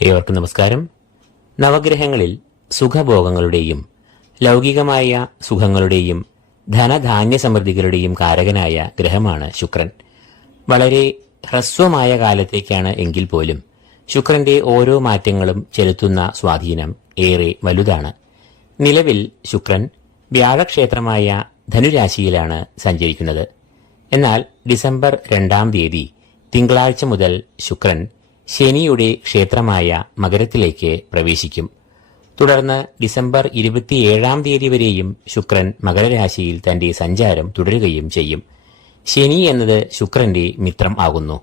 ഏവർക്കും നമസ്കാരം. നവഗ്രഹങ്ങളിൽ സുഖഭോഗങ്ങളുടെയും ലൗകികമായ സുഖങ്ങളുടെയും ധനധാന്യ സമൃദ്ധികളുടെയും കാരകനായ ഗ്രഹമാണ് ശുക്രൻ. വളരെ ഹ്രസ്വമായ കാലത്തേക്കാണ് എങ്കിൽ പോലും ശുക്രന്റെ ഓരോ മാറ്റങ്ങളും ചെലുത്തുന്ന സ്വാധീനം ഏറെ വലുതാണ്. നിലവിൽ ശുക്രൻ വ്യാഴക്ഷേത്രമായ ധനുരാശിയിലാണ് സഞ്ചരിക്കുന്നത്. എന്നാൽ ഡിസംബർ 2 തീയതി തിങ്കളാഴ്ച മുതൽ ശുക്രൻ ശനിയുടെ ക്ഷേത്രമായ മകരത്തിലേക്ക് പ്രവേശിക്കും. തുടർന്ന് ഡിസംബർ 27 തീയതി വരെയും ശുക്രൻ മകരരാശിയിൽ തന്റെ സഞ്ചാരം തുടരുകയും ചെയ്യും. ശനി എന്നത് ശുക്രന്റെ മിത്രം ആകുന്നു.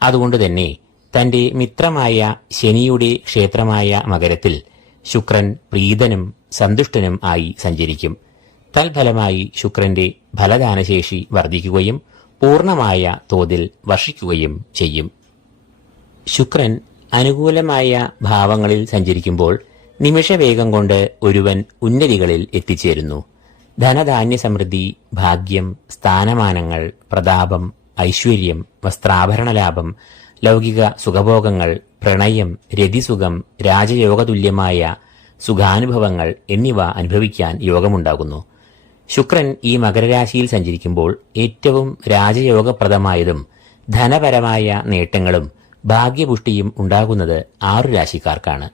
അതുകൊണ്ട് തന്നെ തന്റെ മിത്രമായ ശനിയുടെ ക്ഷേത്രമായ മകരത്തിൽ ശുക്രൻ പ്രീതനും സന്തുഷ്ടനും ആയി സഞ്ചരിക്കും. തൽഫലമായി ശുക്രന്റെ ഫലദാനശേഷി വർദ്ധിക്കുകയും പൂർണ്ണമായ തോതിൽ വർഷിക്കുകയും ചെയ്യും. ശുക്രൻ അനുകൂലമായ ഭാവങ്ങളിൽ സഞ്ചരിക്കുമ്പോൾ നിമിഷവേഗം കൊണ്ട് ഒരുവൻ ഉന്നതികളിൽ എത്തിച്ചേരുന്നു. ധനധാന്യ സമൃദ്ധി, ഭാഗ്യം, സ്ഥാനമാനങ്ങൾ, പ്രതാപം, ഐശ്വര്യം, വസ്ത്രാഭരണ ലാഭം, ലൗകിക സുഖഭോഗങ്ങൾ, പ്രണയം, രതിസുഖം, രാജയോഗതുല്യമായ സുഖാനുഭവങ്ങൾ എന്നിവ അനുഭവിക്കാൻ യോഗമുണ്ടാകുന്നു. ശുക്രൻ ഈ മകരരാശിയിൽ സഞ്ചരിക്കുമ്പോൾ ഏറ്റവും രാജയോഗപ്രദമായതും ധനപരമായ നേട്ടങ്ങളും ഭാഗ്യപുഷ്ടിയും ഉണ്ടാകുന്നത് 6 രാശിക്കാർക്കാണ്.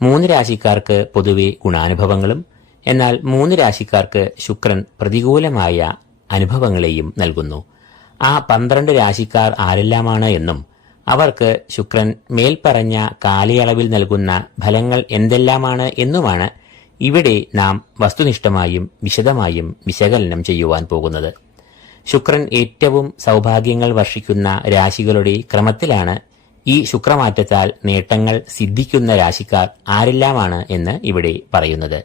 3 രാശിക്കാർക്ക് പൊതുവെ ഗുണാനുഭവങ്ങളും എന്നാൽ 3 രാശിക്കാർക്ക് ശുക്രൻ പ്രതികൂലമായ അനുഭവങ്ങളെയും നൽകുന്നു. ആ 12 രാശിക്കാർ ആരെല്ലാമാണ് എന്നും അവർക്ക് ശുക്രൻ മേൽപ്പറഞ്ഞ കാലയളവിൽ നൽകുന്ന ഫലങ്ങൾ എന്തെല്ലാമാണ് എന്നുമാണ് ഇവിടെ നാം വസ്തുനിഷ്ഠമായും വിശദമായും വിശകലനം ചെയ്യുവാൻ പോകുന്നത്. ശുക്രൻ ഏറ്റവും സൗഭാഗ്യങ്ങൾ വർഷിക്കുന്ന രാശികളുടെ ക്രമത്തിലാണ് ഈ ശുക്രമാറ്റത്താൽ നേട്ടങ്ങൾ സിദ്ധിക്കുന്ന രാശിക്കാർ ആരെല്ലാമാണ് എന്ന് ഇവിടെ പറയുന്നത്.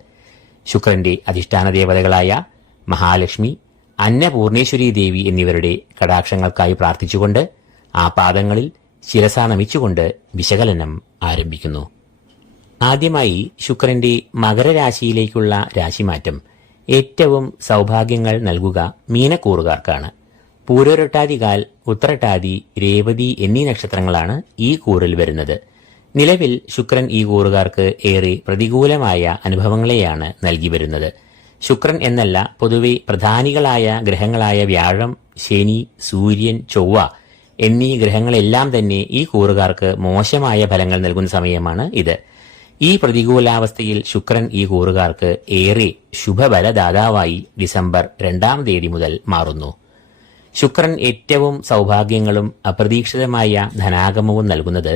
ശുക്രന്റെ അധിഷ്ഠാന ദേവതകളായ മഹാലക്ഷ്മി, അന്നപൂർണേശ്വരി ദേവി എന്നിവരുടെ കടാക്ഷങ്ങൾക്കായി പ്രാർത്ഥിച്ചുകൊണ്ട് ആ പാദങ്ങളിൽ ശിരസാ നമിച്ചുകൊണ്ട് വിശകലനം ആരംഭിക്കുന്നു. ആദ്യമായി ശുക്രന്റെ മകരരാശിയിലേക്കുള്ള രാശിമാറ്റം ഏറ്റവും സൗഭാഗ്യങ്ങൾ നൽകുക മീനക്കൂറുകാർക്കാണ്. പൂരോരട്ടാതികാൽ, ഉത്രട്ടാതി, രേവതി എന്നീ നക്ഷത്രങ്ങളാണ് ഈ കൂറിൽ വരുന്നത്. നിലവിൽ ശുക്രൻ ഈ കൂറുകാർക്ക് ഏറെ പ്രതികൂലമായ അനുഭവങ്ങളെയാണ് നൽകി വരുന്നത്. ശുക്രൻ എന്നല്ല, പൊതുവെ പ്രധാനികളായ ഗ്രഹങ്ങളായ വ്യാഴം, ശനി, സൂര്യൻ, ചൊവ്വ എന്നീ ഗ്രഹങ്ങളെല്ലാം തന്നെ ഈ കൂറുകാർക്ക് മോശമായ ഫലങ്ങൾ നൽകുന്ന സമയമാണ് ഇത്. ഈ പ്രതികൂലാവസ്ഥയിൽ ശുക്രൻ ഈ കൂറുകാർക്ക് ഏറെ ശുഭഫലദാതാവായി ഡിസംബർ 2 തീയതി മുതൽ മാറുന്നു. ശുക്രൻ ഏറ്റവും സൗഭാഗ്യങ്ങളും അപ്രതീക്ഷിതമായ ധനാഗമവും നൽകുന്നത്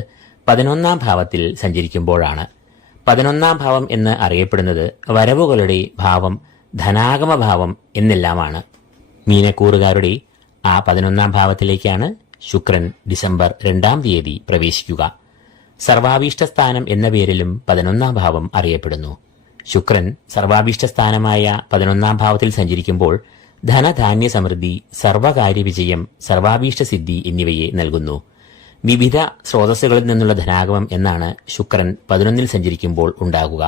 11ാം ഭാവത്തിൽ സഞ്ചരിക്കുമ്പോഴാണ്. 11ാം ഭാവം എന്ന് അറിയപ്പെടുന്നത് വരവുകളുടെ ഭാവം, ധനാഗമഭാവം എന്നെല്ലാമാണ്. മീനക്കൂറുകാരുടെ ആ 11ാം ഭാവത്തിലേക്കാണ് ശുക്രൻ ഡിസംബർ 2 തീയതി പ്രവേശിക്കുക. സർവാഭീഷ്ടസ്ഥാനം എന്ന പേരിലും 11ാം ഭാവം അറിയപ്പെടുന്നു. ശുക്രൻ സർവാഭീഷ്ടസ്ഥാനമായ 11ാം ഭാവത്തിൽ സഞ്ചരിക്കുമ്പോൾ ധനധാന്യ സമൃദ്ധി, സർവകാര്യവിജയം, സർവാഭീഷ്ടസിദ്ധി എന്നിവയെ നൽകുന്നു. വിവിധ സ്രോതസ്സുകളിൽ നിന്നുള്ള ധനാഗമം എന്നാണ് ശുക്രൻ 11ൽ സഞ്ചരിക്കുമ്പോൾ ഉണ്ടാകുക.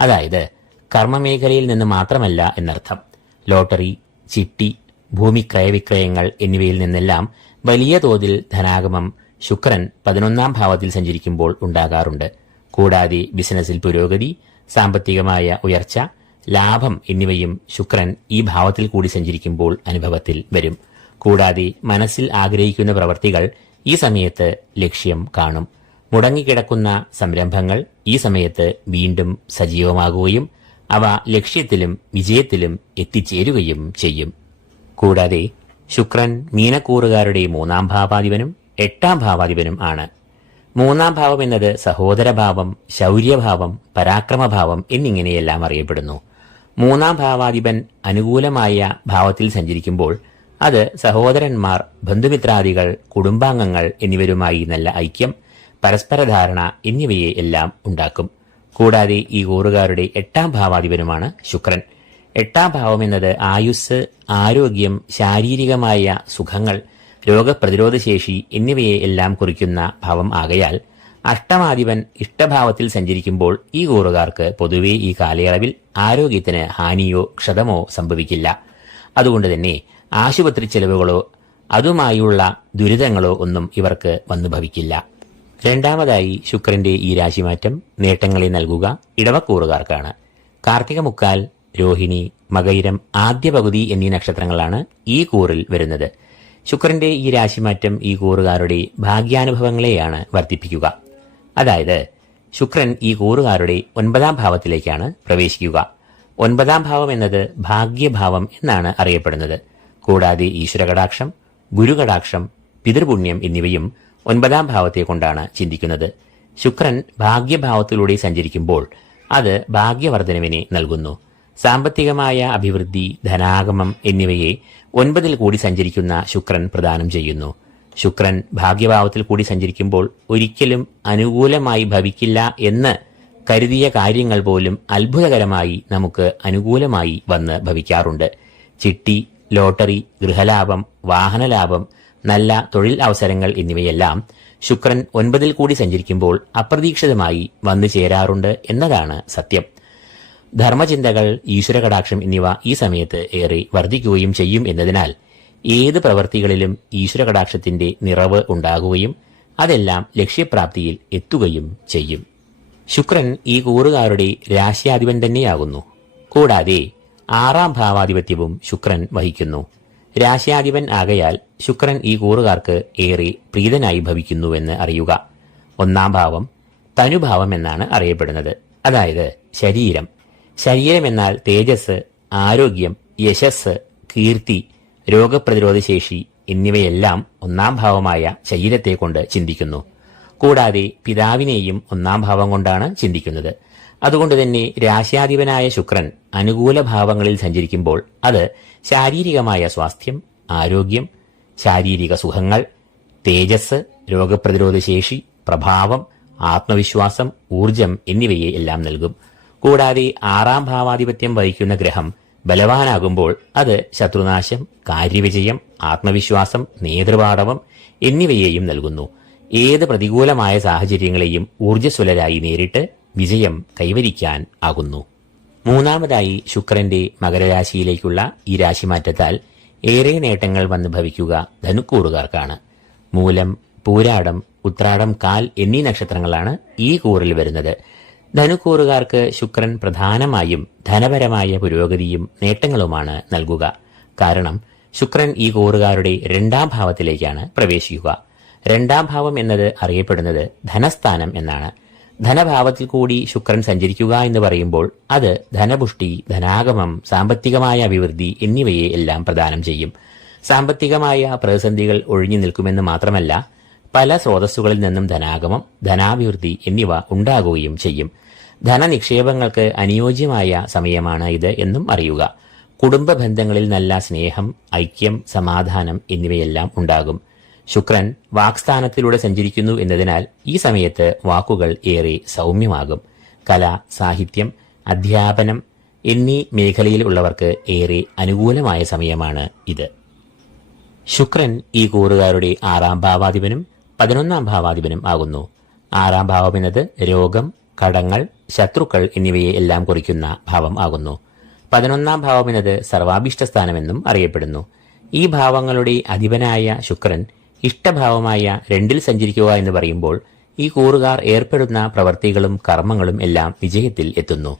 അതായത് കർമ്മമേഖലയിൽ നിന്ന് മാത്രമല്ല എന്നർത്ഥം. ലോട്ടറി, ചിട്ടി, ഭൂമി ക്രയവിക്രയങ്ങൾ എന്നിവയിൽ നിന്നെല്ലാം വലിയ തോതിൽ ധനാഗമം ശുക്രൻ 11ാം ഭാവത്തിൽ സഞ്ചരിക്കുമ്പോൾ ഉണ്ടാകാറുണ്ട്. കൂടാതെ ബിസിനസ്സിൽ പുരോഗതി, സാമ്പത്തികമായ ഉയർച്ച, ലാഭം എന്നിവയും ശുക്രൻ ഈ ഭാവത്തിൽ കൂടി സഞ്ചരിക്കുമ്പോൾ അനുഭവത്തിൽ വരും. കൂടാതെ മനസ്സിൽ ആഗ്രഹിക്കുന്ന പ്രവർത്തികൾ ഈ സമയത്ത് ലക്ഷ്യം കാണും. മുടങ്ങിക്കിടക്കുന്ന സംരംഭങ്ങൾ ഈ സമയത്ത് വീണ്ടും സജീവമാകുകയും അവ ലക്ഷ്യത്തിലും വിജയത്തിലും എത്തിച്ചേരുകയും ചെയ്യും. കൂടാതെ ശുക്രൻ മീനക്കൂറുകാരുടെ 3ാം ഭാവാധിപനും 8ാം ഭാവാധിപനും ആണ്. 3ാം ഭാവം എന്നത് സഹോദരഭാവം, ശൗര്യഭാവം, പരാക്രമഭാവം എന്നിങ്ങനെയെല്ലാം അറിയപ്പെടുന്നു. 3ാം ഭാവാധിപൻ അനുകൂലമായ ഭാവത്തിൽ സഞ്ചരിക്കുമ്പോൾ അത് സഹോദരന്മാർ, ബന്ധുമിത്രാദികൾ, കുടുംബാംഗങ്ങൾ എന്നിവരുമായി നല്ല ഐക്യം, പരസ്പര ധാരണ എന്നിവയെ എല്ലാം ഉണ്ടാക്കും. കൂടാതെ ഈ കൂറുകാരുടെ 8ാം ഭാവാധിപനുമാണ് ശുക്രൻ. 8ാം ഭാവം എന്നത് ആയുസ്, ആരോഗ്യം, ശാരീരികമായ സുഖങ്ങൾ, രോഗപ്രതിരോധശേഷി എന്നിവയെ എല്ലാം കുറിക്കുന്ന ഭാവം ആകയാൽ അഷ്ടമാധിപൻ ഇഷ്ടഭാവത്തിൽ സഞ്ചരിക്കുമ്പോൾ ഈ കൂറുകാർക്ക് പൊതുവെ ഈ കാലയളവിൽ ആരോഗ്യത്തിന് ഹാനിയോ ക്ഷതമോ സംഭവിക്കില്ല. അതുകൊണ്ട് തന്നെ ആശുപത്രി ചെലവുകളോ അതുമായുള്ള ദുരിതങ്ങളോ ഒന്നും ഇവർക്ക് വന്നു ഭവിക്കില്ല. രണ്ടാമതായി ശുക്രന്റെ ഈ രാശിമാറ്റം നേട്ടങ്ങളെ നൽകുക ഇടവക്കൂറുകാർക്കാണ്. കാർത്തിക മുക്കാൽ, രോഹിണി, മകയിരം ആദ്യ പകുതി എന്നീ നക്ഷത്രങ്ങളാണ് ഈ കൂറിൽ വരുന്നത്. ശുക്രന്റെ ഈ രാശിമാറ്റം ഈ കൂറുകാരുടെ ഭാഗ്യാനുഭവങ്ങളെയാണ് വർദ്ധിപ്പിക്കുക. അതായത് ശുക്രൻ ഈ കൂറുകാരുടെ 9ാം ഭാവത്തിലേക്കാണ് പ്രവേശിക്കുക. 9ാം ഭാവം എന്നത് ഭാഗ്യഭാവം എന്നാണ് അറിയപ്പെടുന്നത്. കൂടാതെ ഈശ്വരകടാക്ഷം, ഗുരുകടാക്ഷം, പിതൃപുണ്യം എന്നിവയും 9ാം ഭാവത്തെ കൊണ്ടാണ് ചിന്തിക്കുന്നത്. ശുക്രൻ ഭാഗ്യഭാവത്തിലൂടെ സഞ്ചരിക്കുമ്പോൾ അത് ഭാഗ്യവർദ്ധനവിനെ നൽകുന്നു. സാമ്പത്തികമായ അഭിവൃദ്ധി, ധനാഗമം എന്നിവയെ 9ൽ കൂടി സഞ്ചരിക്കുന്ന ശുക്രൻ പ്രദാനം ചെയ്യുന്നു. ശുക്രൻ ഭാഗ്യഭാവത്തിൽ കൂടി സഞ്ചരിക്കുമ്പോൾ ഒരിക്കലും അനുകൂലമായി ഭവിക്കില്ല എന്ന് കരുതിയ കാര്യങ്ങൾ പോലും അത്ഭുതകരമായി നമുക്ക് അനുകൂലമായി വന്ന് ഭവിക്കാറുണ്ട്. ചിട്ടി, ലോട്ടറി, ഗൃഹലാഭം, വാഹനലാഭം, നല്ല തൊഴിൽ അവസരങ്ങൾ എന്നിവയെല്ലാം ശുക്രൻ 9ൽ കൂടി സഞ്ചരിക്കുമ്പോൾ അപ്രതീക്ഷിതമായി വന്നു ചേരാറുണ്ട് എന്നതാണ് സത്യം. ധർമ്മചിന്തകൾ, ഈശ്വരകടാക്ഷം എന്നിവ ഈ സമയത്ത് ഏറെ വർദ്ധിക്കുകയും ചെയ്യും എന്നതിനാൽ ഏത് പ്രവൃത്തികളിലും ഈശ്വരകടാക്ഷത്തിന്റെ നിറവ് ഉണ്ടാകുകയും അതെല്ലാം ലക്ഷ്യപ്രാപ്തിയിൽ എത്തുകയും ചെയ്യും. ശുക്രൻ ഈ കൂറുകാരുടെ രാശ്യാധിപൻ തന്നെയാകുന്നു. കൂടാതെ 6ാം ഭാവാധിപത്യവും ശുക്രൻ വഹിക്കുന്നു. രാശ്യാധിപൻ ആകയാൽ ശുക്രൻ ഈ കൂറുകാർക്ക് ഏറെ പ്രീതനായി ഭവിക്കുന്നുവെന്ന് അറിയുക. 1ാം ഭാവം തനുഭാവം എന്നാണ് അറിയപ്പെടുന്നത്. അതായത് ശരീരം. ശരീരം എന്നാൽ തേജസ്, ആരോഗ്യം, യശസ്, കീർത്തി, രോഗപ്രതിരോധശേഷി എന്നിവയെല്ലാം 1ാം ഭാവമായ ശരീരത്തെ കൊണ്ട് ചിന്തിക്കുന്നു. കൂടാതെ പിതാവിനെയും 1ാം ഭാവം കൊണ്ടാണ് ചിന്തിക്കുന്നത്. അതുകൊണ്ട് തന്നെ രാശ്യാധിപനായ ശുക്രൻ അനുകൂല ഭാവങ്ങളിൽ സഞ്ചരിക്കുമ്പോൾ അത് ശാരീരികമായ സ്വാസ്ഥ്യം, ആരോഗ്യം, ശാരീരിക സുഖങ്ങൾ, തേജസ്, രോഗപ്രതിരോധശേഷി, പ്രഭാവം, ആത്മവിശ്വാസം, ഊർജം എന്നിവയെ എല്ലാം നൽകും. കൂടാതെ 6ാം ഭാവാധിപത്യം വഹിക്കുന്ന ഗ്രഹം ബലവാനാകുമ്പോൾ അത് ശത്രുനാശം, കാര്യവിജയം, ആത്മവിശ്വാസം, നേതൃപാടവം എന്നിവയെയും നൽകുന്നു. ഏത് പ്രതികൂലമായ സാഹചര്യങ്ങളെയും ഊർജ്ജസ്വലരായി നേരിട്ട് വിജയം കൈവരിക്കാൻ ആകുന്നു. 3ാമതായി ശുക്രന്റെ മകരരാശിയിലേക്കുള്ള ഈ രാശിമാറ്റത്താൽ ഏറെ നേട്ടങ്ങൾ വന്ന് ഭവിക്കുക ധനുക്കൂറുകാർക്കാണ്. മൂലം, പൂരാടം, ഉത്രാടം, കാൽ എന്നീ നക്ഷത്രങ്ങളാണ് ഈ കൂറിൽ വരുന്നത്. ധനുക്കൂറുകാർക്ക് ശുക്രൻ പ്രധാനമായും ധനപരമായ പുരോഗതിയും നേട്ടങ്ങളുമാണ് നൽകുക. കാരണം ശുക്രൻ ഈ കൂറുകാരുടെ 2ാം ഭാവത്തിലേക്കാണ് പ്രവേശിക്കുക. 2ാം ഭാവം എന്നത് അറിയപ്പെടുന്നത് ധനസ്ഥാനം എന്നാണ്. ധനഭാവത്തിൽ കൂടി ശുക്രൻ സഞ്ചരിക്കുക എന്ന് പറയുമ്പോൾ അത് ധനപുഷ്ടി, ധനാഗമം, സാമ്പത്തികമായ അഭിവൃദ്ധി എന്നിവയെ എല്ലാം പ്രദാനം ചെയ്യും. സാമ്പത്തികമായ പ്രതിസന്ധികൾ ഒഴിഞ്ഞു നിൽക്കുമെന്ന് മാത്രമല്ല, പല സ്രോതസ്സുകളിൽ നിന്നും ധനാഗമം, ധനാഭിവൃദ്ധി എന്നിവ ഉണ്ടാകുകയും ചെയ്യും. ധനനിക്ഷേപങ്ങൾക്ക് അനുയോജ്യമായ സമയമാണ് ഇത് എന്നും അറിയുക. കുടുംബ ബന്ധങ്ങളിൽ നല്ല സ്നേഹം, ഐക്യം, സമാധാനം എന്നിവയെല്ലാം ഉണ്ടാകും. ശുക്രൻ വാക്സ്ഥാനത്തിലൂടെ സഞ്ചരിക്കുന്നു എന്നതിനാൽ ഈ സമയത്ത് വാക്കുകൾ ഏറെ സൗമ്യമാകും. കല, സാഹിത്യം, അധ്യാപനം എന്നീ മേഖലയിൽ ഉള്ളവർക്ക് ഏറെ അനുകൂലമായ സമയമാണ് ഇത്. ശുക്രൻ ഈ കൂറുകാരുടെ 6ാം ഭാവാധിപനും 11ാം ഭാവാധിപനും ആകുന്നു. 6ാം ഭാവം എന്നത് രോഗം, കടങ്ങൾ, ശത്രുക്കൾ എന്നിവയെ എല്ലാം കുറിക്കുന്ന ഭാവം ആകുന്നു. 11ാം ഭാവം എന്നത് സർവാഭീഷ്ടസ്ഥാനമെന്നും അറിയപ്പെടുന്നു. ഈ ഭാവങ്ങളുടെ അധിപനായ ശുക്രൻ ഇഷ്ടഭാവമായ 2ൽ സഞ്ചരിക്കുക എന്ന് പറയുമ്പോൾ ഈ കൂറുകാർ ഏർപ്പെടുന്ന പ്രവർത്തികളും കർമ്മങ്ങളും എല്ലാം വിജയത്തിൽ എത്തുന്നു.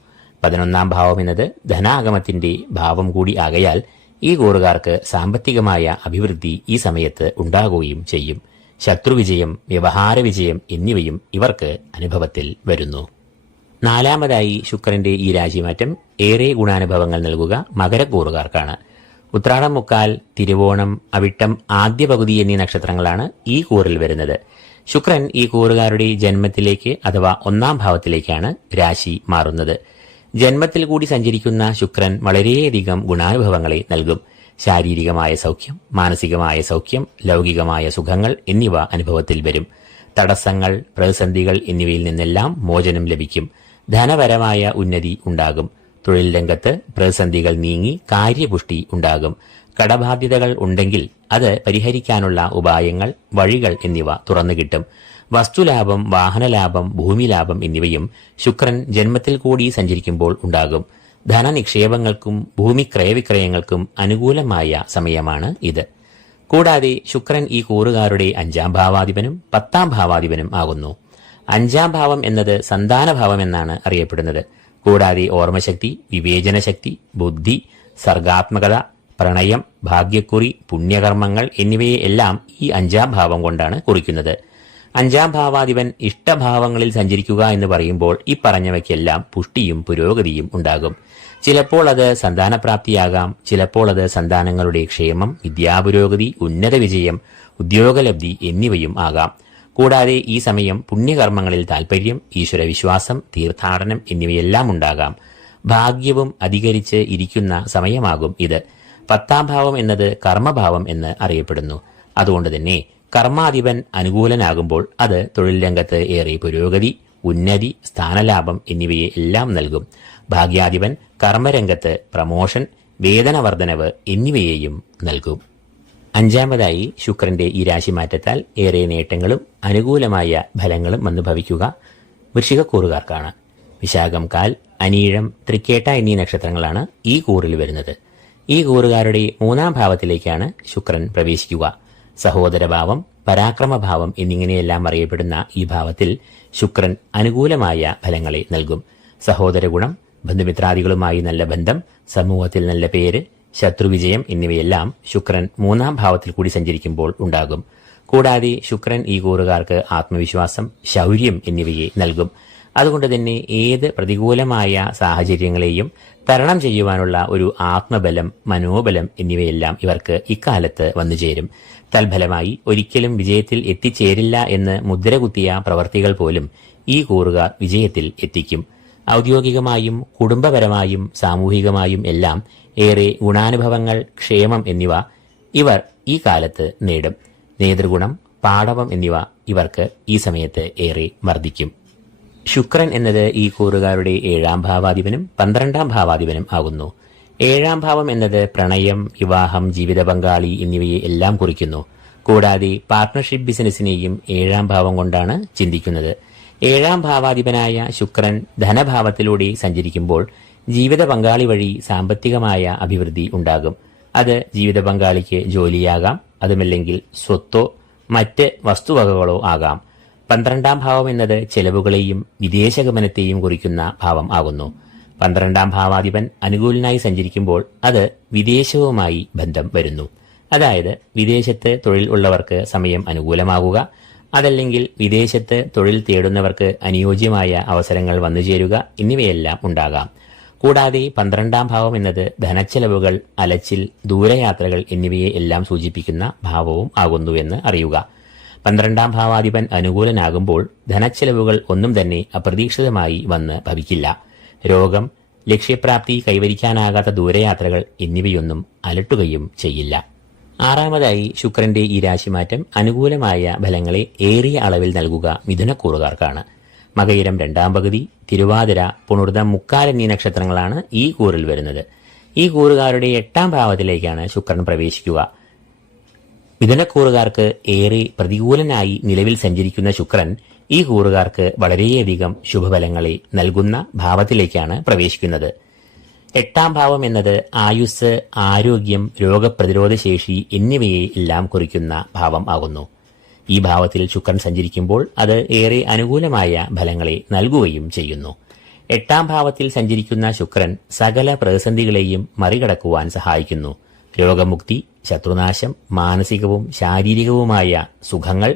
11ാം ഭാവം എന്നത് ധനാഗമത്തിന്റെ ഭാവം കൂടി ആകയാൽ ഈ കൂറുകാർക്ക് സാമ്പത്തികമായ അഭിവൃദ്ധി ഈ സമയത്ത് ഉണ്ടാകുകയും ചെയ്യും. ശത്രുവിജയം, വ്യവഹാര വിജയം എന്നിവയും ഇവർക്ക് അനുഭവത്തിൽ വരുന്നു. 4ാമതായി ശുക്രന്റെ ഈ രാശിമാറ്റം ഏറെ ഗുണാനുഭവങ്ങൾ നൽകുക മകരക്കൂറുകാർക്കാണ്. ഉത്രാടം, മുക്കാൽ, തിരുവോണം, അവിട്ടം ആദ്യ പകുതി എന്നീ നക്ഷത്രങ്ങളാണ് ഈ കൂറിൽ വരുന്നത്. ശുക്രൻ ഈ കൂറുകാരുടെ ജന്മത്തിലേക്ക് അഥവാ 1ാം ഭാവത്തിലേക്കാണ് രാശി മാറുന്നത്. ജന്മത്തിൽ കൂടി സഞ്ചരിക്കുന്ന ശുക്രൻ വളരെയധികം ഗുണാനുഭവങ്ങളെ നൽകും. ശാരീരികമായ സൗഖ്യം, മാനസികമായ സൗഖ്യം, ലൗകികമായ സുഖങ്ങൾ എന്നിവ അനുഭവത്തിൽ വരും. തടസ്സങ്ങൾ, പ്രതിസന്ധികൾ എന്നിവയിൽ നിന്നെല്ലാം മോചനം ലഭിക്കും. ധനപരമായ ഉന്നതി ഉണ്ടാകും. തൊഴിൽ രംഗത്ത് പ്രതിസന്ധികൾ നീങ്ങി കാര്യപുഷ്ടി ഉണ്ടാകും. കടബാധ്യതകൾ ഉണ്ടെങ്കിൽ അത് പരിഹരിക്കാനുള്ള ഉപായങ്ങൾ, വഴികൾ എന്നിവ തുറന്നു കിട്ടും. വസ്തുലാഭം, വാഹനലാഭം, ഭൂമിലാഭം എന്നിവയും ശുക്രൻ ജന്മത്തിൽ കൂടി സഞ്ചരിക്കുമ്പോൾ ഉണ്ടാകും. ധനനിക്ഷേപങ്ങൾക്കും ഭൂമി ക്രയവിക്രയങ്ങൾക്കും അനുകൂലമായ സമയമാണ് ഇത്. കൂടാതെ ശുക്രൻ ഈ കൂറുകാരുടെ 5-ാം ഭാവാധിപനും 10-ാം ഭാവാധിപനും ആകുന്നു. 5-ാം ഭാവം എന്നത് സന്താനഭാവം എന്നാണ് അറിയപ്പെടുന്നത്. കൂടാതെ ഓർമ്മശക്തി, വിവേചനശക്തി, ബുദ്ധി, സർഗാത്മകത, പ്രണയം, ഭാഗ്യക്കുറി, പുണ്യകർമ്മങ്ങൾ എന്നിവയെ എല്ലാം ഈ 5-ാം ഭാവം കൊണ്ടാണ് കുറിക്കുന്നത്. 5-ാം ഭാവാധിപൻ ഇഷ്ടഭാവങ്ങളിൽ സഞ്ചരിക്കുക എന്ന് പറയുമ്പോൾ ഈ പറഞ്ഞവയ്ക്കെല്ലാം പുഷ്ടിയും പുരോഗതിയും ഉണ്ടാകും. ചിലപ്പോൾ അത് സന്താനപ്രാപ്തിയാകാം, ചിലപ്പോൾ അത് സന്താനങ്ങളുടെ ക്ഷേമം, വിദ്യാപുരോഗതി, ഉന്നത വിജയം, ഉദ്യോഗലബ്ധി എന്നിവയും ആകാം. കൂടാതെ ഈ സമയം പുണ്യകർമ്മങ്ങളിൽ താൽപര്യം, ഈശ്വരവിശ്വാസം, തീർത്ഥാടനം എന്നിവയെല്ലാം ഉണ്ടാകാം. ഭാഗ്യവും അധികരിച്ച് ഇരിക്കുന്ന സമയമാകും ഇത്. 10-ാം ഭാവം എന്നത് കർമ്മഭാവം എന്ന് അറിയപ്പെടുന്നു. അതുകൊണ്ട് തന്നെ കർമാധിപൻ അനുകൂലനാകുമ്പോൾ അത് തൊഴിൽ രംഗത്ത് ഏറെ പുരോഗതി, ഉന്നതി, സ്ഥാനലാഭം എന്നിവയെ എല്ലാം നൽകും. ഭാഗ്യാധിപൻ കർമ്മരംഗത്ത് പ്രമോഷൻ, വേതനവർദ്ധനവ് എന്നിവയെയും നൽകും. 5-ാമതായി ശുക്രന്റെ ഈ രാശിമാറ്റത്താൽ ഏറെ നേട്ടങ്ങളും അനുകൂലമായ ഫലങ്ങളും വന്നു ഭവിക്കുക വൃശ്ചികക്കൂറുകാർക്കാണ്. വിശാഖം, കാൽ, അനീഴം, തൃക്കേട്ട എന്നീ നക്ഷത്രങ്ങളാണ് ഈ കൂറിൽ വരുന്നത്. ഈ കൂറുകാരുടെ 3-ാം ഭാവത്തിലേക്കാണ് ശുക്രൻ പ്രവേശിക്കുക. സഹോദരഭാവം, പരാക്രമഭാവം എന്നിങ്ങനെയെല്ലാം അറിയപ്പെടുന്ന ഈ ഭാവത്തിൽ ശുക്രൻ അനുകൂലമായ ഫലങ്ങളെ നൽകും. സഹോദര ഗുണം, ബന്ധുമിത്രാദികളുമായി നല്ല ബന്ധം, സമൂഹത്തിൽ നല്ല പേര്, ശത്രുവിജയം എന്നിവയെല്ലാം ശുക്രൻ 3-ാം ഭാവത്തിൽ കൂടി സഞ്ചരിക്കുമ്പോൾ ഉണ്ടാകും. കൂടാതെ ശുക്രൻ ഈ കൂറുകാർക്ക് ആത്മവിശ്വാസം, ശൗര്യം എന്നിവയെ നൽകും. അതുകൊണ്ട് തന്നെ ഏത് പ്രതികൂലമായ സാഹചര്യങ്ങളെയും തരണം ചെയ്യുവാനുള്ള ഒരു ആത്മബലം, മനോബലം എന്നിവയെല്ലാം ഇവർക്ക് ഇക്കാലത്ത് വന്നുചേരും. തൽഫലമായി ഒരിക്കലും വിജയത്തിൽ എത്തിച്ചേരില്ല എന്ന് മുദ്രകുത്തിയ പ്രവർത്തികൾ പോലും ഈ കൂറുകാർ വിജയത്തിൽ എത്തിക്കും. ഔദ്യോഗികമായും കുടുംബപരമായും സാമൂഹികമായും എല്ലാം ഏറെ ഗുണാനുഭവങ്ങൾ, ക്ഷേമം എന്നിവ ഇവർ ഈ കാലത്ത് നേടും. നേതൃഗുണം, പാടവം എന്നിവ ഇവർക്ക് ഈ സമയത്ത് ഏറെ വർദ്ധിക്കും. ശുക്രൻ എന്നത് ഈ കൂറുകാരുടെ 7-ാം ഭാവാധിപനും 12-ാം ഭാവാധിപനും ആകുന്നു. 7-ാം ഭാവം എന്നത് പ്രണയം, വിവാഹം, ജീവിത പങ്കാളി എന്നിവയെ എല്ലാം കുറിക്കുന്നു. കൂടാതെ പാർട്ട്ണർഷിപ്പ് ബിസിനസിനെയും 7-ാം ഭാവം കൊണ്ടാണ് ചിന്തിക്കുന്നത്. 7-ാം ഭാവാധിപനായ ശുക്രൻ ധനഭാവത്തിലൂടെ സഞ്ചരിക്കുമ്പോൾ ജീവിത പങ്കാളി വഴി സാമ്പത്തികമായ അഭിവൃദ്ധി ഉണ്ടാകും. അത് ജീവിത പങ്കാളിക്ക് ജോലിയാകാം, അതുമല്ലെങ്കിൽ സ്വത്തോ മറ്റ് വസ്തുവകകളോ ആകാം. 12-ാം ഭാവം എന്നത് ചെലവുകളെയും വിദേശഗമനത്തെയും കുറിക്കുന്ന ഭാവം ആകുന്നു. 12-ാം ഭാവാധിപൻ അനുകൂലനായി സഞ്ചരിക്കുമ്പോൾ അത് വിദേശവുമായി ബന്ധം വരുന്നു. അതായത് വിദേശത്ത് തൊഴിൽ ഉള്ളവർക്ക് സമയം അനുകൂലമാകുക, അതല്ലെങ്കിൽ വിദേശത്ത് തൊഴിൽ തേടുന്നവർക്ക് അനുയോജ്യമായ അവസരങ്ങൾ വന്നുചേരുക എന്നിവയെല്ലാം ഉണ്ടാകാം. കൂടാതെ 12-ാം ഭാവം എന്നത് ധനച്ചെലവുകൾ, അലച്ചിൽ, ദൂരയാത്രകൾ എന്നിവയെ എല്ലാം സൂചിപ്പിക്കുന്ന ഭാവവും ആകുന്നുവെന്ന് അറിയുക. 12-ാം ഭാവാധിപൻ അനുകൂലനാകുമ്പോൾ ധനച്ചെലവുകൾ ഒന്നും തന്നെ അപ്രതീക്ഷിതമായി വന്ന് ഭവിക്കില്ല. രോഗം, ലക്ഷ്യപ്രാപ്തി കൈവരിക്കാനാകാത്ത ദൂരയാത്രകൾ എന്നിവയൊന്നും അലട്ടുകയും ചെയ്യില്ല. 6-ാമതായി ശുക്രന്റെ ഈ രാശിമാറ്റം അനുകൂലമായ ഫലങ്ങളെ ഏറിയ അളവിൽ നൽകുക മിഥുനക്കൂറുകാർക്കാണ്. മകയിരം 2-ാം പകുതി, തിരുവാതിര, പുണർദം, മുക്കാൽ എന്നീ നക്ഷത്രങ്ങളാണ് ഈ കൂറിൽ വരുന്നത്. ഈ കൂറുകാരുടെ 8-ാം ഭാവത്തിലേക്കാണ് ശുക്രൻ പ്രവേശിക്കുക. മിഥുനക്കൂറുകാർക്ക് ഏറെ പ്രതികൂലനായി നിലവിൽ സഞ്ചരിക്കുന്ന ശുക്രൻ ഈ കൂറുകാർക്ക് വളരെയധികം ശുഭഫലങ്ങളെ നൽകുന്ന ഭാവത്തിലേക്കാണ് പ്രവേശിക്കുന്നത്. 8-ാം ഭാവം എന്നത് ആയുസ്, ആരോഗ്യം, രോഗപ്രതിരോധ ശേഷി എന്നിവയെ എല്ലാം കുറിക്കുന്ന ഭാവം ആകുന്നു. ഈ ഭാവത്തിൽ ശുക്രൻ സഞ്ചരിക്കുമ്പോൾ അത് ഏറെ അനുകൂലമായ ഫലങ്ങളെ നൽകുകയും ചെയ്യുന്നു. 8-ാം ഭാവത്തിൽ സഞ്ചരിക്കുന്ന ശുക്രൻ സകല പ്രതിസന്ധികളെയും മറികടക്കുവാൻ സഹായിക്കുന്നു. രോഗമുക്തി, ശത്രുനാശം, മാനസികവും ശാരീരികവുമായ സുഖങ്ങൾ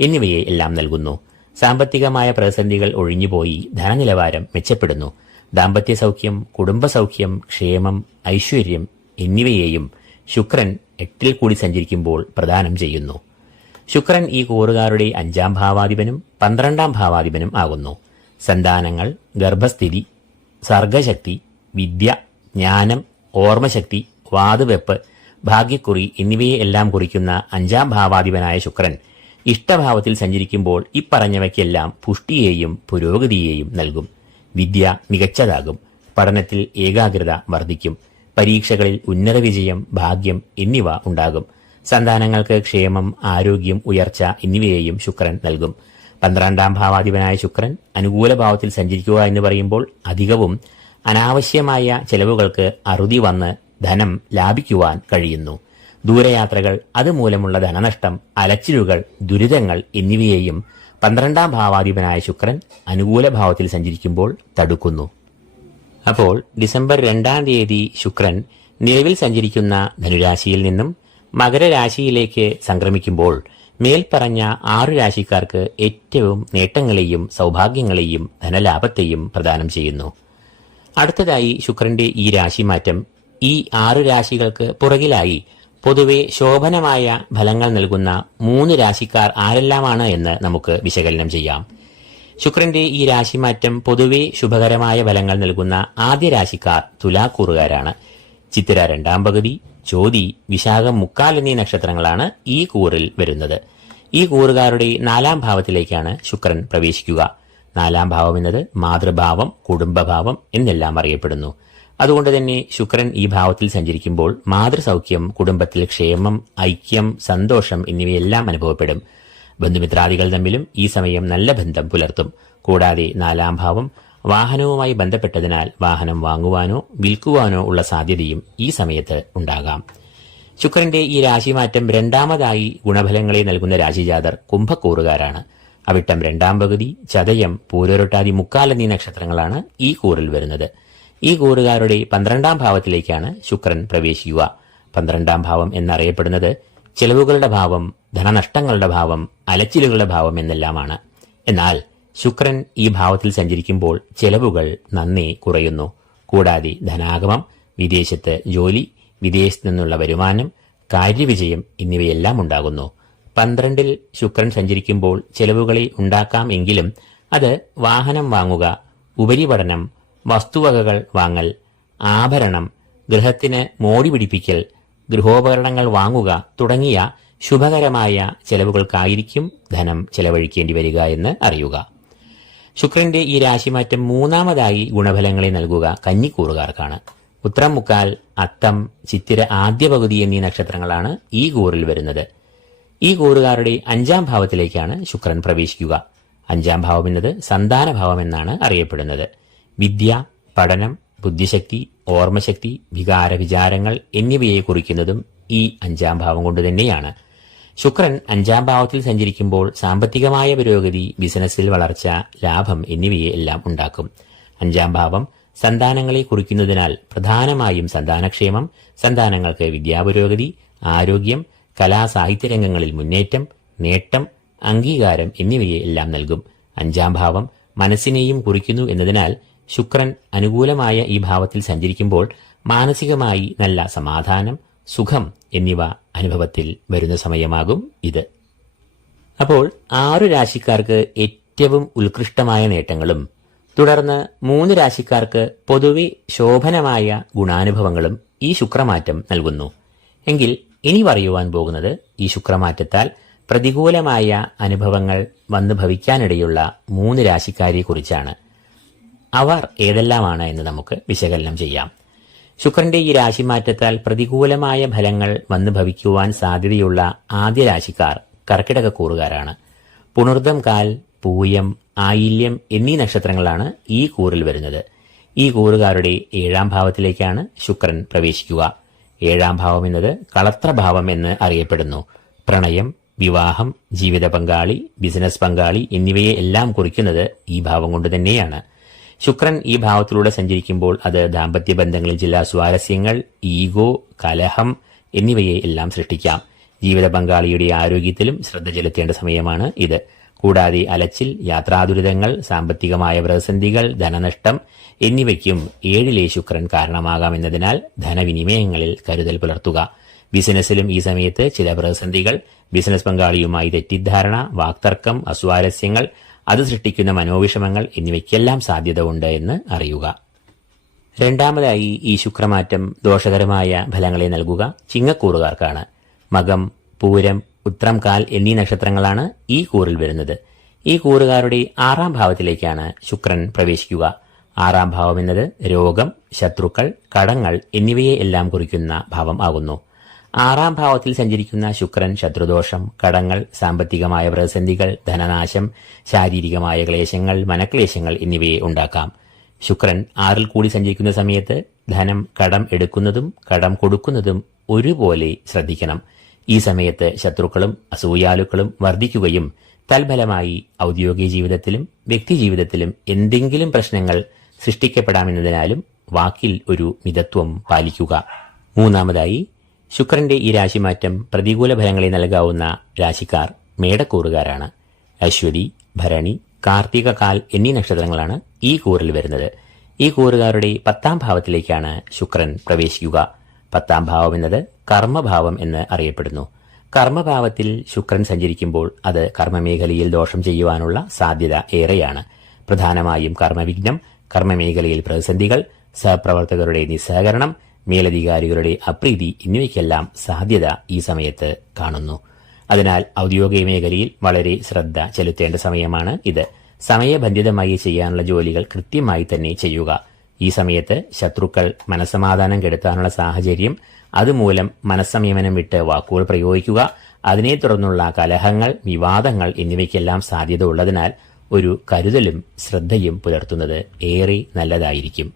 എന്നിവയെ എല്ലാം നൽകുന്നു. സാമ്പത്തികമായ പ്രതിസന്ധികൾ ഒഴിഞ്ഞുപോയി ധനനിലവാരം മെച്ചപ്പെടുന്നു. ദാമ്പത്യ സൗഖ്യം, കുടുംബസൗഖ്യം, ക്ഷേമം, ഐശ്വര്യം എന്നിവയെയും ശുക്രൻ 8-ൽ കൂടി സഞ്ചരിക്കുമ്പോൾ പ്രദാനം ചെയ്യുന്നു. ശുക്രൻ ഈ കൂറുകാരുടെ 5-ാം ഭാവാധിപനും 12-ാം ഭാവാധിപനും ആകുന്നു. സന്താനങ്ങൾ, ഗർഭസ്ഥിതി, സർഗശക്തി, വിദ്യ, ജ്ഞാനം, ഓർമ്മശക്തി, വാതുവെപ്പ്, ഭാഗ്യക്കുറി എന്നിവയെ എല്ലാം കുറിക്കുന്ന 5-ാം ഭാവാധിപനായ ശുക്രൻ ഇഷ്ടഭാവത്തിൽ സഞ്ചരിക്കുമ്പോൾ ഇപ്പറഞ്ഞവയ്ക്കെല്ലാം പുഷ്ടിയെയും പുരോഗതിയെയും നൽകും. വിദ്യ മികച്ചതാകും. പഠനത്തിൽ ഏകാഗ്രത വർദ്ധിക്കും. പരീക്ഷകളിൽ ഉന്നത വിജയം, ഭാഗ്യം എന്നിവ ഉണ്ടാകും. സന്താനങ്ങൾക്ക് ക്ഷേമം, ആരോഗ്യം, ഉയർച്ച എന്നിവയെയും ശുക്രൻ നൽകും. 12-ാം ഭാവാധിപനായ ശുക്രൻ അനുകൂല ഭാവത്തിൽ സഞ്ചരിക്കുക എന്ന് പറയുമ്പോൾ അധികവും അനാവശ്യമായ ചെലവുകൾക്ക് അറുതി വന്ന് ധനം ലാഭിക്കുവാൻ കഴിയുന്നു. ദൂരയാത്രകൾ, അതുമൂലമുള്ള ധനനഷ്ടം, അലച്ചിലുകൾ, ദുരിതങ്ങൾ എന്നിവയെയും 12ാം ഭാവാധിപനായ ശുക്രൻ അനുകൂല ഭാവത്തിൽ സഞ്ചരിക്കുമ്പോൾ തടുക്കുന്നു. അപ്പോൾ ഡിസംബർ 2-ാം തീയതി ശുക്രൻ നിലവിൽ സഞ്ചരിക്കുന്ന ധനുരാശിയിൽ നിന്നും മകരരാശിയിലേക്ക് സംക്രമിക്കുമ്പോൾ മേൽപ്പറഞ്ഞ 6 രാശിക്കാർക്ക് ഏറ്റവും നേട്ടങ്ങളെയും സൗഭാഗ്യങ്ങളെയും ധനലാഭത്തെയും പ്രദാനം ചെയ്യുന്നു. അടുത്തതായി ശുക്രന്റെ ഈ രാശിമാറ്റം ഈ 6 രാശികൾക്ക് പുറകിലായി പൊതുവെ ശോഭനമായ ഫലങ്ങൾ നൽകുന്ന 3 രാശിക്കാർ ആരെല്ലാമാണ് എന്ന് നമുക്ക് വിശകലനം ചെയ്യാം. ശുക്രന്റെ ഈ രാശിമാറ്റം പൊതുവെ ശുഭകരമായ ഫലങ്ങൾ നൽകുന്ന ആദ്യ രാശിക്കാർ തുലാക്കൂറുകാരാണ്. ചിത്തിര 2-ാം പകുതി, ചോതി, വിശാഖം 3/4 എന്നീ നക്ഷത്രങ്ങളാണ് ഈ കൂറിൽ വരുന്നത്. ഈ കൂറുകാരുടെ 4-ാം ഭാവത്തിലേക്കാണ് ശുക്രൻ പ്രവേശിക്കുക. 4-ാം ഭാവം എന്നത് മാതൃഭാവം, കുടുംബഭാവം എന്നെല്ലാം അറിയപ്പെടുന്നു. അതുകൊണ്ട് തന്നെ ശുക്രൻ ഈ ഭാവത്തിൽ സഞ്ചരിക്കുമ്പോൾ മാതൃസൗഖ്യം, കുടുംബത്തിൽ ക്ഷേമം, ഐക്യം, സന്തോഷം എന്നിവയെല്ലാം അനുഭവപ്പെടും. ബന്ധുമിത്രാദികൾ തമ്മിലും ഈ സമയം നല്ല ബന്ധം പുലർത്തും. കൂടാതെ 4-ാം ഭാവം വാഹനവുമായി ബന്ധപ്പെട്ടതിനാൽ വാഹനം വാങ്ങുവാനോ വിൽക്കുവാനോ ഉള്ള സാധ്യതയും ഈ സമയത്ത് ഉണ്ടാകാം. ശുക്രന്റെ ഈ രാശിമാറ്റം 2ാമതായി ഗുണഫലങ്ങളെ നൽകുന്ന രാശിജാതർ കുംഭക്കൂറുകാരാണ്. അവിട്ടം 2-ാം പകുതി, ചതയം, പൂരോരുട്ടാതി 3/4 എന്നീ നക്ഷത്രങ്ങളാണ് ഈ കൂറിൽ വരുന്നത്. ഈ കൂറുകാരുടെ 12ാം ഭാവത്തിലേക്കാണ് ശുക്രൻ പ്രവേശിക്കുക. 12ാം ഭാവം എന്നറിയപ്പെടുന്നത് ചെലവുകളുടെ ഭാവം, ധനനഷ്ടങ്ങളുടെ ഭാവം, അലച്ചിലുകളുടെ ഭാവം എന്നെല്ലാമാണ്. എന്നാൽ ശുക്രൻ ഈ ഭാവത്തിൽ സഞ്ചരിക്കുമ്പോൾ ചെലവുകൾ നന്നേ കുറയുന്നു. കൂടാതെ ധനാഗമം, വിദേശത്ത് ജോലി, വിദേശത്തു നിന്നുള്ള വരുമാനം, കാര്യവിജയം എന്നിവയെല്ലാം ഉണ്ടാകുന്നു. 12ൽ ശുക്രൻ സഞ്ചരിക്കുമ്പോൾ ചെലവുകളെ ഉണ്ടാക്കാം എങ്കിലും അത് വാഹനം വാങ്ങുക, ഉപരിപഠനം, വസ്തുവകകൾ വാങ്ങൽ, ആഭരണം, ഗൃഹത്തിന് മോടി പിടിപ്പിക്കൽ, ഗൃഹോപകരണങ്ങൾ വാങ്ങുക തുടങ്ങിയ ശുഭകരമായ ചെലവുകൾക്കായിരിക്കും ധനം ചെലവഴിക്കേണ്ടി വരിക എന്ന് അറിയുക. ശുക്രന്റെ ഈ രാശിമാറ്റം 3ാമതായി ഗുണഫലങ്ങളെ നൽകുക കന്നിക്കൂറുകാർക്കാണ്. ഉത്രം 3/4, അത്തം, ചിത്തിര ആദ്യ പകുതി എന്നീ നക്ഷത്രങ്ങളാണ് ഈ കൂറിൽ വരുന്നത്. ഈ കൂറുകാരുടെ 5ാം ഭാവത്തിലേക്കാണ് ശുക്രൻ പ്രവേശിക്കുക. 5ാം ഭാവം എന്നത് സന്താനഭാവം എന്നാണ് അറിയപ്പെടുന്നത്. വിദ്യ, പഠനം, ബുദ്ധിശക്തി, ഓർമ്മശക്തി, വികാര വിചാരങ്ങൾ എന്നിവയെ കുറിക്കുന്നതും ഈ 5ാം ഭാവം കൊണ്ട് തന്നെയാണ്. ശുക്രൻ 5ാം ഭാവത്തിൽ സഞ്ചരിക്കുമ്പോൾ സാമ്പത്തികമായ പുരോഗതി, ബിസിനസ്സിൽ വളർച്ച, ലാഭം എന്നിവയെ എല്ലാം ഉണ്ടാക്കും. 5ാം ഭാവം സന്താനങ്ങളെ കുറിക്കുന്നതിനാൽ പ്രധാനമായും സന്താനക്ഷേമം, സന്താനങ്ങൾക്ക് വിദ്യാപുരോഗതി, ആരോഗ്യം, കലാസാഹിത്യ രംഗങ്ങളിൽ മുന്നേറ്റം, നേട്ടം, അംഗീകാരം എന്നിവയെ എല്ലാം നൽകും. 5ാം ഭാവം മനസ്സിനെയും കുറിക്കുന്നു എന്നതിനാൽ ശുക്രൻ അനുകൂലമായ ഈ ഭാവത്തിൽ സഞ്ചരിക്കുമ്പോൾ മാനസികമായി നല്ല സമാധാനം, സുഖം എന്നിവ അനുഭവത്തിൽ വരുന്ന സമയമാകും ഇത്. അപ്പോൾ 6 രാശിക്കാർക്ക് ഏറ്റവും ഉത്കൃഷ്ടമായ നേട്ടങ്ങളും തുടർന്ന് 3 രാശിക്കാർക്ക് പൊതുവെ ശോഭനമായ ഗുണാനുഭവങ്ങളും ഈ ശുക്രമാറ്റം നൽകുന്നു. എങ്കിൽ ഇനി പറയുവാൻ പോകുന്നത് ഈ ശുക്രമാറ്റത്താൽ പ്രതികൂലമായ അനുഭവങ്ങൾ വന്നു ഭവിക്കാനിടയുള്ള 3 രാശിക്കാരെ കുറിച്ചാണ്. അവർ ഏതെല്ലാമാണ് എന്ന് നമുക്ക് വിശകലനം ചെയ്യാം. ശുക്രന്റെ ഈ രാശിമാറ്റത്താൽ പ്രതികൂലമായ ഫലങ്ങൾ വന്നു ഭവിക്കുവാൻ സാധ്യതയുള്ള ആദ്യ രാശിക്കാർ കർക്കിടകക്കൂറുകാരാണ്. പുണർദം കാൽ, പൂയം, ആയില്യം എന്നീ നക്ഷത്രങ്ങളാണ് ഈ കൂറിൽ വരുന്നത്. ഈ കൂറുകാരുടെ 7ാം ഭാവത്തിലേക്കാണ് ശുക്രൻ പ്രവേശിക്കുക. 7ാം ഭാവം എന്നത് കളത്രഭാവം എന്ന് അറിയപ്പെടുന്നു. പ്രണയം, വിവാഹം, ജീവിത പങ്കാളി, ബിസിനസ് പങ്കാളി എന്നിവയെ എല്ലാം കുറിക്കുന്നത് ഈ ഭാവം കൊണ്ട് തന്നെയാണ്. ശുക്രൻ ഈ ഭാവത്തിലൂടെ സഞ്ചരിക്കുമ്പോൾ അത് ദാമ്പത്യ ബന്ധങ്ങളിൽ ചില സ്വാരസ്യങ്ങൾ, ഈഗോ, കലഹം എന്നിവയെ എല്ലാം സൃഷ്ടിക്കാം. ജീവിത പങ്കാളിയുടെ ആരോഗ്യത്തിലും ശ്രദ്ധ ചെലുത്തേണ്ട സമയമാണ് ഇത്. കൂടാതെ അലച്ചിൽ, യാത്രാദുരിതങ്ങൾ, സാമ്പത്തികമായ പ്രതിസന്ധികൾ, ധനനഷ്ടം എന്നിവയ്ക്കും 7ലെ ശുക്രൻ കാരണമാകാമെന്നതിനാൽ ധനവിനിമയങ്ങളിൽ കരുതൽ പുലർത്തുക. ബിസിനസ്സിലും ഈ സമയത്ത് ചില പ്രതിസന്ധികൾ, ബിസിനസ് പങ്കാളിയുമായി തെറ്റിദ്ധാരണ, വാക്തർക്കം, അസ്വാരസ്യങ്ങൾ, അത് സൃഷ്ടിക്കുന്ന മനോവിഷമങ്ങൾ എന്നിവയ്ക്കെല്ലാം സാധ്യത ഉണ്ട് എന്ന് അറിയുക. 2ാമതായി ഈ ശുക്രമാറ്റം ദോഷകരമായ ഫലങ്ങളെ നൽകുക ചിങ്ങക്കൂറുകാർക്കാണ്. മകം, പൂരം, ഉത്രം കാൽ എന്നീ നക്ഷത്രങ്ങളാണ് ഈ കൂറിൽ വരുന്നത്. ഈ കൂറുകാരുടെ 6ാം ഭാവത്തിലേക്കാണ് ശുക്രൻ പ്രവേശിക്കുക. 6ാം ഭാവം എന്നത് രോഗം, ശത്രുക്കൾ, കടങ്ങൾ എന്നിവയെ എല്ലാം കുറിക്കുന്ന ഭാവം ആകുന്നു. 6ാം ഭാവത്തിൽ സഞ്ചരിക്കുന്ന ശുക്രൻ ശത്രുദോഷം, കടങ്ങൾ, സാമ്പത്തികമായ പ്രതിസന്ധികൾ, ധനനാശം, ശാരീരികമായ ക്ലേശങ്ങൾ, മനക്ലേശങ്ങൾ എന്നിവയെ ഉണ്ടാക്കാം. ശുക്രൻ 6-ൽ കൂടി സഞ്ചരിക്കുന്ന സമയത്ത് ധനം കടം എടുക്കുന്നതും കടം കൊടുക്കുന്നതും ഒരുപോലെ ശ്രദ്ധിക്കണം. ഈ സമയത്ത് ശത്രുക്കളും അസൂയാലുക്കളും വർദ്ധിക്കുകയും തൽഫലമായി ഔദ്യോഗിക ജീവിതത്തിലും വ്യക്തിജീവിതത്തിലും എന്തെങ്കിലും പ്രശ്നങ്ങൾ സൃഷ്ടിക്കപ്പെടാമെന്നതിനാലും വാക്കിൽ ഒരു മിതത്വം പാലിക്കുക. മൂന്നാമതായി, ശുക്രന്റെ ഈ രാശിമാറ്റം പ്രതികൂല ഫലങ്ങളെ നൽകാവുന്ന രാശിക്കാർ മേടക്കൂറുകാരാണ്. അശ്വതി, ഭരണി, കാർത്തിക, കാൽ എന്നീ നക്ഷത്രങ്ങളാണ് ഈ കൂറിൽ വരുന്നത്. ഈ കൂറുകാരുടെ 10ാം ഭാവത്തിലേക്കാണ് ശുക്രൻ പ്രവേശിക്കുക. 10ാം ഭാവം എന്നത് കർമ്മഭാവം എന്ന് അറിയപ്പെടുന്നു. കർമ്മഭാവത്തിൽ ശുക്രൻ സഞ്ചരിക്കുമ്പോൾ അത് കർമ്മമേഖലയിൽ ദോഷം ചെയ്യുവാനുള്ള സാധ്യത ഏറെയാണ്. പ്രധാനമായും കർമ്മവിഘ്നം, കർമ്മമേഖലയിൽ പ്രതിസന്ധികൾ, സഹപ്രവർത്തകരുടെ നിസ്സഹകരണം, മേലധികാരികളുടെ അപ്രീതി എന്നിവയ്ക്കെല്ലാം സാധ്യത ഈ സമയത്ത് കാണുന്നു. അതിനാൽ ഔദ്യോഗിക മേഖലയിൽ വളരെ ശ്രദ്ധ ചെലുത്തേണ്ട സമയമാണ് ഇത്. സമയബന്ധിതമായി ചെയ്യാനുള്ള ജോലികൾ കൃത്യമായി തന്നെ ചെയ്യുക. ഈ സമയത്ത് ശത്രുക്കൾ മനസ്സമാധാനം കെടുത്താനുള്ള സാഹചര്യം, അതുമൂലം മനസ്സംയമനം വിട്ട് വാക്കുകൾ പ്രയോഗിക്കുക, അതിനെ തുടർന്നുള്ള കലഹങ്ങൾ, വിവാദങ്ങൾ എന്നിവയ്ക്കെല്ലാം സാധ്യത ഉള്ളതിനാൽ ഒരു കരുതലും ശ്രദ്ധയും പുലർത്തുന്നത് ഏറെ നല്ലതായിരിക്കും.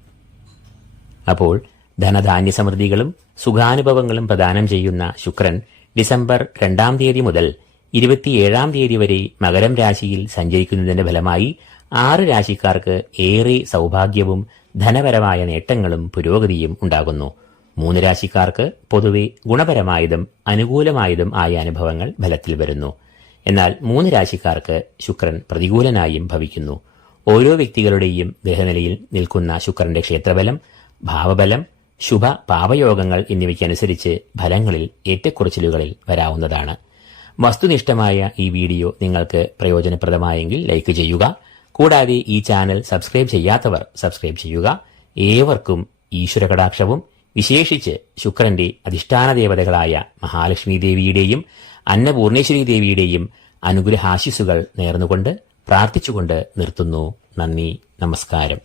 അപ്പോൾ ധനധാന്യ സമൃദ്ധികളും സുഖാനുഭവങ്ങളും പ്രദാനം ചെയ്യുന്ന ശുക്രൻ ഡിസംബർ 2-ാം തീയതി മുതൽ 27-ാം തീയതി വരെ മകരം രാശിയിൽ സഞ്ചരിക്കുന്നതിന്റെ ഫലമായി 6 രാശിക്കാർക്ക് ഏറെ സൗഭാഗ്യവും ധനപരമായ നേട്ടങ്ങളും പുരോഗതിയും ഉണ്ടാകുന്നു. 3 രാശിക്കാർക്ക് പൊതുവെ ഗുണപരമായതും അനുകൂലമായതും ആയ അനുഭവങ്ങൾ ഫലത്തിൽ വരുന്നു. എന്നാൽ 3 രാശിക്കാർക്ക് ശുക്രൻ പ്രതികൂലനായും ഭവിക്കുന്നു. ഓരോ വ്യക്തികളുടെയും ഗ്രഹനിലയിൽ നിൽക്കുന്ന ശുക്രന്റെ ക്ഷേത്രബലം, ഭാവബലം, ശുഭ പാപയോഗങ്ങൾ എന്നിവയ്ക്കനുസരിച്ച് ഫലങ്ങളിൽ ഏറ്റക്കുറച്ചിലുകളിൽ വരാവുന്നതാണ്. വസ്തുനിഷ്ഠമായ ഈ വീഡിയോ നിങ്ങൾക്ക് പ്രയോജനപ്രദമായെങ്കിൽ ലൈക്ക് ചെയ്യുക. കൂടാതെ ഈ ചാനൽ സബ്സ്ക്രൈബ് ചെയ്യാത്തവർ സബ്സ്ക്രൈബ് ചെയ്യുക. ഏവർക്കും ഈശ്വരകടാക്ഷവും വിശേഷിച്ച് ശുക്രന്റെ അധിഷ്ഠാന ദേവതകളായ മഹാലക്ഷ്മി ദേവിയുടെയും അന്നപൂർണേശ്വരി ദേവിയുടെയും അനുഗ്രഹാശിസുകൾ നേർന്നുകൊണ്ട് പ്രാർത്ഥിച്ചുകൊണ്ട് നിർത്തുന്നു. നന്ദി, നമസ്കാരം.